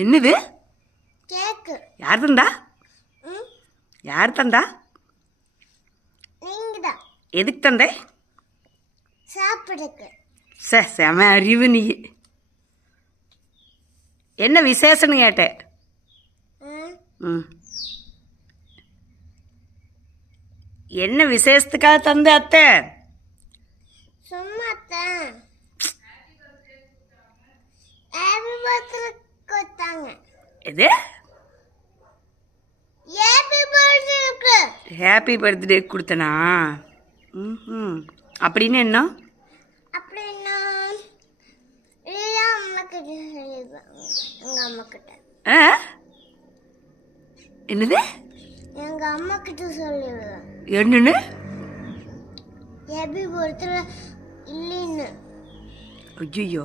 என்னது? கேக்கு. யார் தந்தா? யார் தந்தா? நீங்கதான். எதுக்கு தந்தே? சாப்பிடுக்கு. செம அறிவு நீ. என்ன விசேஷம்னு கேட்டேன். என்ன விசேஷத்துக்காக தந்த அத்தை? சும்மா தான். ஹாப்பி பர்த்டே கொடுத்தாங்க. எது? Happy birthday. ஹாப்பி பர்த்டே கொடுத்தனா? அப்படின்னு என்ன? அப்படின்னா அம்மா கிட்ட சொல்லிடுவாங்க. எங்க அம்மா கிட்ட. என்னது? எங்க அம்மா கிட்ட சொல்லிடுவாங்க. என்னன்னு? ஹாப்பி பர்த்டே இல்லைன்னு. ஐயோ